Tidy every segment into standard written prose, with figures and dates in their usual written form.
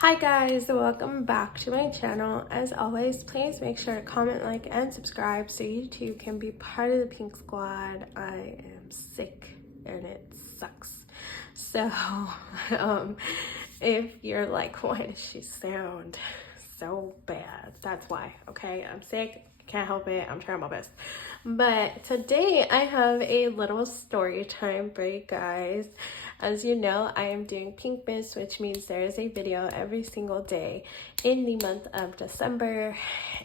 Hi guys, welcome back to my channel. As always, please make sure to comment, like, and subscribe so you too can be part of the Pink Squad. I am sick and it sucks. So, if you're like, why does she sound so bad? That's why, okay? I'm sick. Can't help it. I'm trying my best. But today I have a little story time for you guys. As you know, I am doing Pinkmas, which means there is a video every single day in the month of December.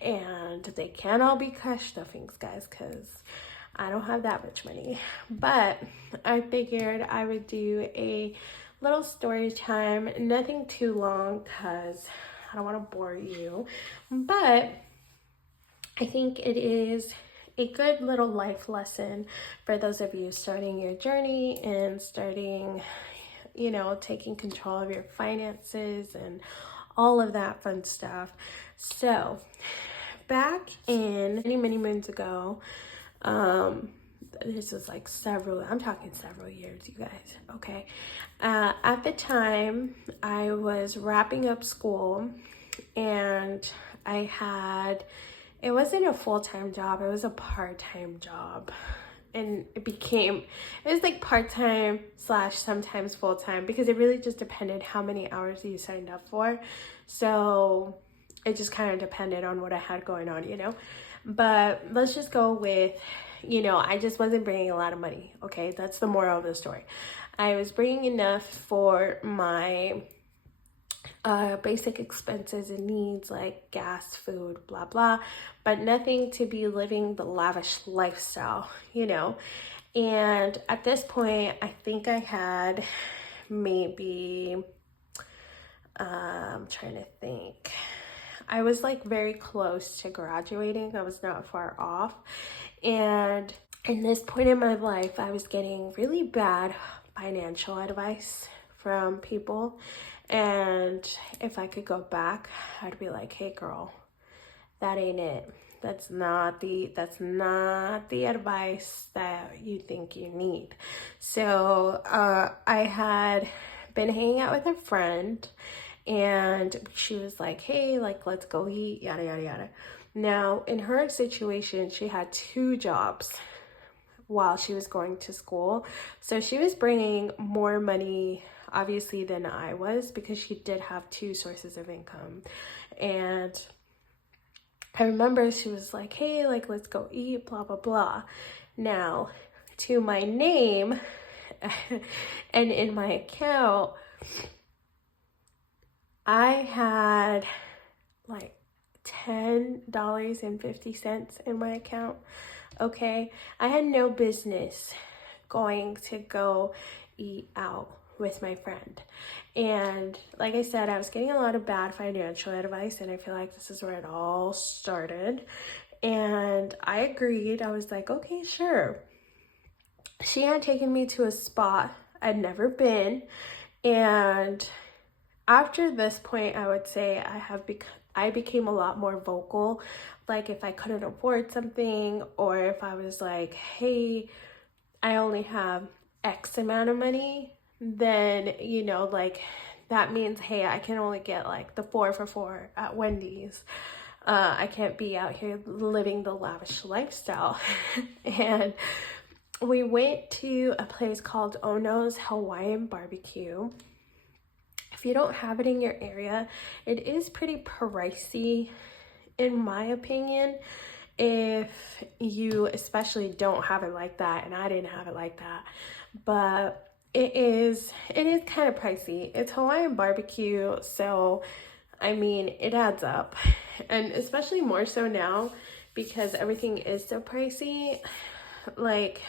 And they can't all be cash stuffings, guys, because I don't have that much money. But I figured I would do a little story time. Nothing too long because I don't want to bore you. But I think it is a good little life lesson for those of you starting your journey and starting, taking control of your finances and all of that fun stuff. So back in many moons ago, this was like I'm talking several years, you guys, okay? At the time, I was wrapping up school and it wasn't a full-time job, it was a part-time job. And it was like part-time / sometimes full-time because it really just depended how many hours you signed up for. So it just kind of depended on what I had going on, But let's just go with, I just wasn't bringing a lot of money, okay? That's the moral of the story. I was bringing enough for my basic expenses and needs like gas, food, blah blah, but nothing to be living the lavish lifestyle, And at this point, I think I had maybe I'm trying to think, I was like very close to graduating. I was not far off, and in this point in my life, I was getting really bad financial advice from people. And if I could go back, I'd be like, hey girl, that ain't it. That's not the advice that you think you need. So I had been hanging out with a friend and she was like, hey, like, let's go eat, yada yada yada. Now in her situation, she had 2 jobs while she was going to school, so she was bringing more money obviously than I was because she did have 2 sources of income. And I remember she was like, hey, like, let's go eat, blah blah blah. Now to my name and in my account, I had like $10.50 in my account. Okay, I had no business going to go eat out with my friend. And like I said, I was getting a lot of bad financial advice, and I feel like this is where it all started. And I agreed. I was like, okay, sure. She had taken me to a spot I'd never been, and after this point, I would say I became a lot more vocal. Like if I couldn't afford something, or if I was like, hey, I only have X amount of money, then, like that means, hey, I can only get like the 4 for $4 at Wendy's. I can't be out here living the lavish lifestyle. And we went to a place called Ono's Hawaiian Barbecue. If you don't have it in your area, it is pretty pricey, in my opinion, if you especially don't have it like that, and I didn't have it like that. But it is kind of pricey. It's Hawaiian barbecue, so I mean, it adds up. And especially more so now because everything is so pricey. Like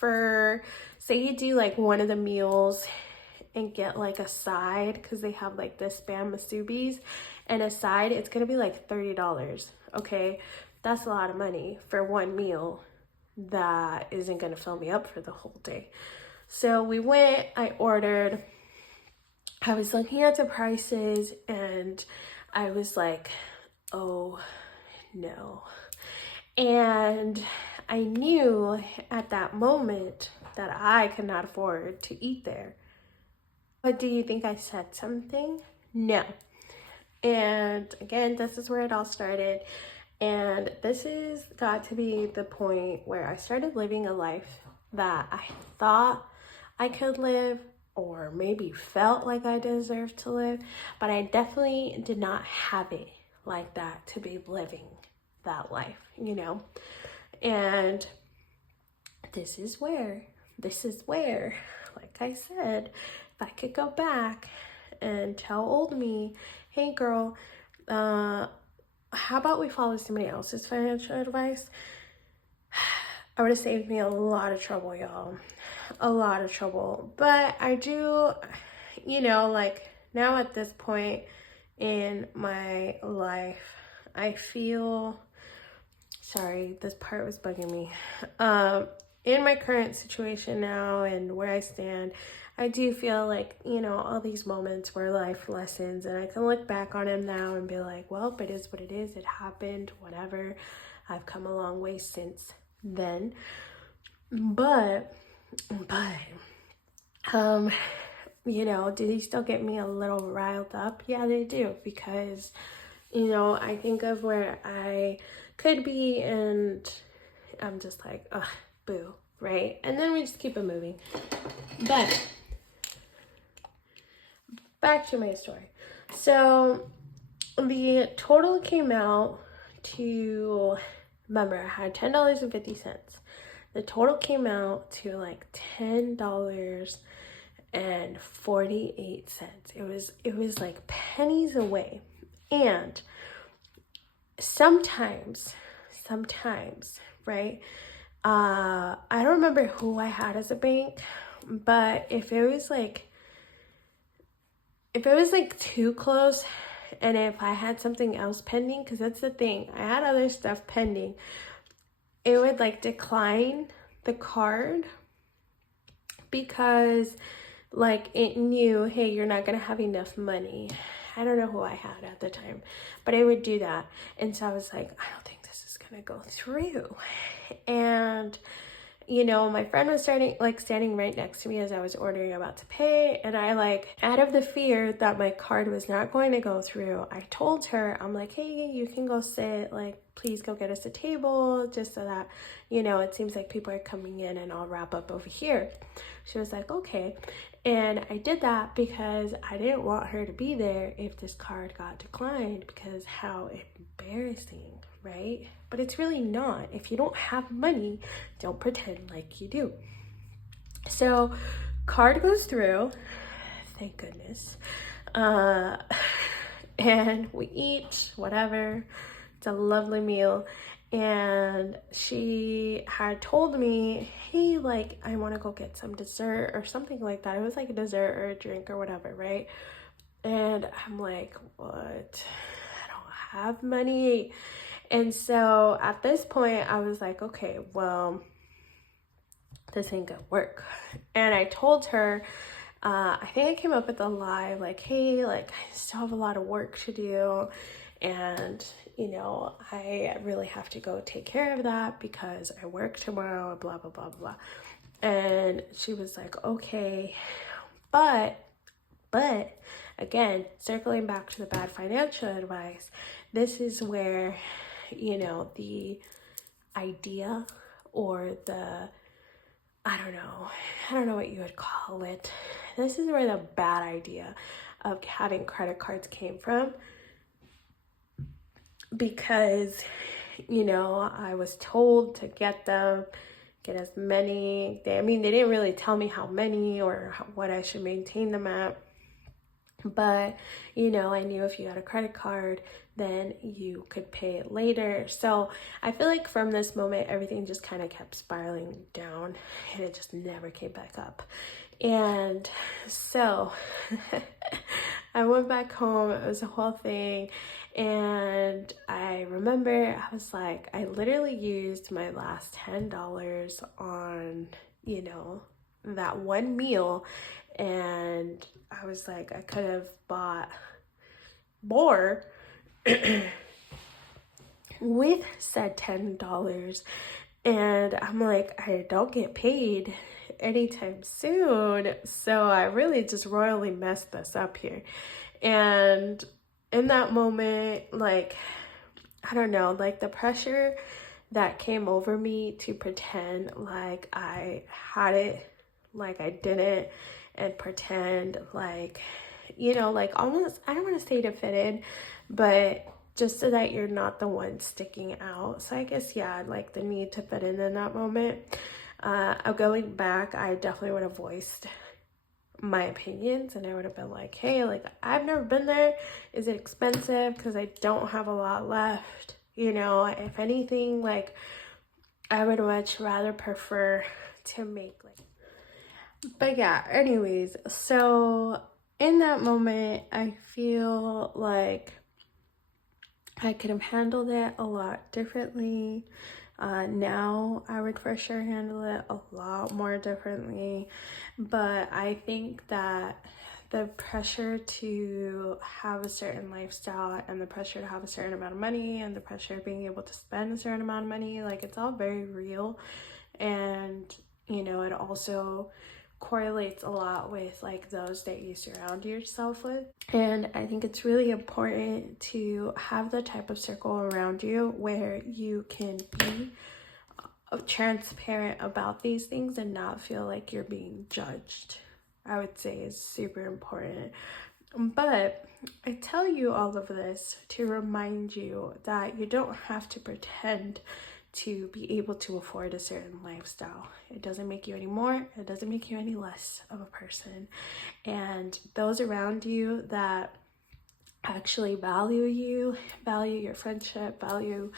say you do like one of the meals and get like a side, because they have like this spam masubis, and a side, it's gonna be like $30. Okay, that's a lot of money for one meal that isn't gonna fill me up for the whole day. So we went, I ordered, I was looking at the prices, and I was like, oh no. And I knew at that moment that I could not afford to eat there. But do you think I said something? No. And again, this is where it all started. And this has got to be the point where I started living a life that I thought I could live, or maybe felt like I deserved to live, but I definitely did not have it like that to be living that life, you know? And this is where, like I said, if I could go back and tell old me, hey girl, how about we follow somebody else's financial advice? I would have saved me a lot of trouble, y'all. A lot of trouble. But I do, you know, like now at this point in my life, I feel, sorry, this part was bugging me. In my current situation now and where I stand, I do feel like, you know, all these moments were life lessons, and I can look back on them now and be like, well, it is what it is. It happened, whatever. I've come a long way since then. But, you know, do they still get me a little riled up? Yeah, they do, because, you know, I think of where I could be and I'm just like, ugh, boo, right? And then we just keep it moving. But back to my story. So the total came out to, remember, I had $10.50. The total came out to like $10.48. It was like pennies away. And sometimes, right? I don't remember who I had as a bank, but if it was like too close, and if I had something else pending, because that's the thing, I had other stuff pending, it would like decline the card because like it knew, hey, you're not gonna have enough money. I don't know who I had at the time, but it would do that. And so I was like, I don't think this is gonna go through. And you know, my friend was standing right next to me as I was ordering, about to pay, and I, like, out of the fear that my card was not going to go through, I told her, I'm like, hey, you can go sit, like, please go get us a table, just so that, you know, it seems like people are coming in and I'll wrap up over here. She was like, okay. And I did that because I didn't want her to be there if this card got declined, because how embarrassing, right? But it's really not. If you don't have money, don't pretend like you do. So card goes through, thank goodness. And we eat, whatever. It's a lovely meal. And she had told me, hey, like, I want to go get some dessert or something like that. It was like a dessert or a drink or whatever, right? And I'm like, what? I don't have money. And so at this point, I was like, okay, well, this ain't gonna work. And I told her, I think I came up with a lie, like, hey, like, I still have a lot of work to do. And, you know, I really have to go take care of that because I work tomorrow, blah, blah, blah, blah. And she was like, okay, but again, circling back to the bad financial advice, this is where, you know, the idea or the, I don't know what you would call it. This is where the bad idea of having credit cards came from. Because, you know, I was told to get as many. They didn't really tell me how many or what I should maintain them at. But, you know, I knew if you had a credit card, then you could pay it later. So I feel like from this moment, everything just kind of kept spiraling down and it just never came back up. And so I went back home. It was a whole thing. And I remember I was like, I literally used my last $10 on, you know, that one meal. And I was like, I could have bought more with said $10. And I'm like, I don't get paid anytime soon. So I really just royally messed this up here. And in that moment, like, I don't know, like the pressure that came over me to pretend like I had it, like I didn't, and pretend like, you know, like almost, I don't want to say to fit in, but just so that you're not the one sticking out. So I guess, yeah, like the need to fit in that moment. Going back, I definitely would have voiced my opinions, and I would have been like, hey, like I've never been there. Is it expensive? Because I don't have a lot left. You know, if anything, like I would much rather prefer to make like, but yeah, anyways, so in that moment, I feel like I could have handled it a lot differently. Now I would for sure handle it a lot more differently, but I think that the pressure to have a certain lifestyle and the pressure to have a certain amount of money and the pressure of being able to spend a certain amount of money, like it's all very real. And you know, it also correlates a lot with like those that you surround yourself with. And I think it's really important to have the type of circle around you where you can be transparent about these things and not feel like you're being judged. I would say is super important. But I tell you all of this to remind you that you don't have to pretend to be able to afford a certain lifestyle. It doesn't make you any more, it doesn't make you any less of a person. And those around you that actually value you, value your friendship, value,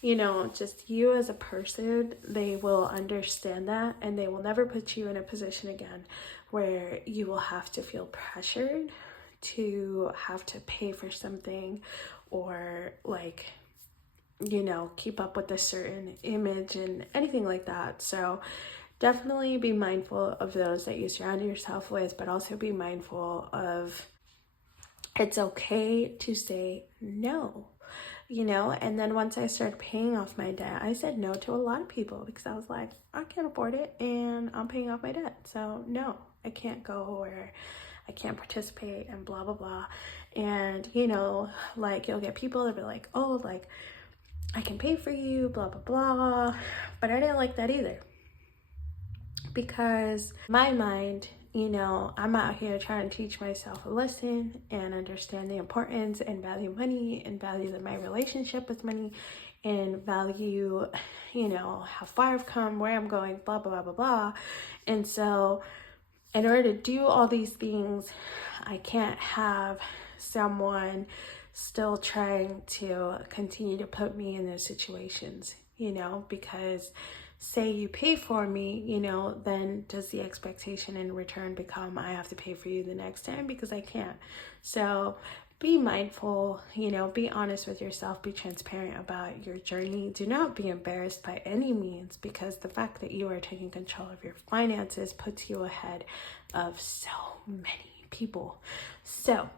you know, just you as a person, they will understand that, and they will never put you in a position again where you will have to feel pressured to have to pay for something or like, you know, keep up with a certain image and anything like that. So definitely be mindful of those that you surround yourself with, but also be mindful of it's okay to say no, you know. And then once I started paying off my debt, I said no to a lot of people because I was like, I can't afford it and I'm paying off my debt. So no, I can't go, or I can't participate, and blah, blah, blah. And, you know, like you'll get people that be like, oh, like I can pay for you, blah, blah, blah. But I didn't like that either. Because my mind, you know, I'm out here trying to teach myself a lesson and understand the importance and value money and value my relationship with money and value, you know, how far I've come, where I'm going, blah, blah, blah, blah, blah. And so in order to do all these things, I can't have someone still trying to continue to put me in those situations, you know, because say you pay for me, you know, then does the expectation in return become I have to pay for you the next time? Because I can't. So be mindful, you know, be honest with yourself, be transparent about your journey. Do not be embarrassed by any means, because the fact that you are taking control of your finances puts you ahead of so many people. So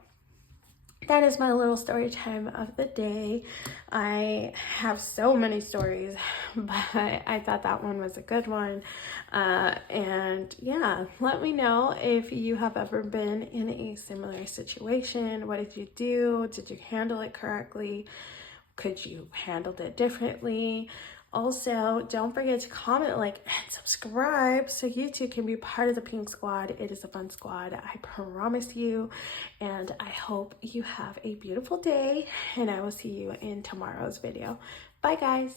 that is my little story time of the day. I have so many stories, but I thought that one was a good one. And yeah, let me know if you have ever been in a similar situation. What did you do? Did you handle it correctly? Could you handle it differently? Also, don't forget to comment, like, and subscribe so you too can be part of the Pink Squad. It is a fun squad, I promise you. And I hope you have a beautiful day, and I will see you in tomorrow's video. Bye, guys.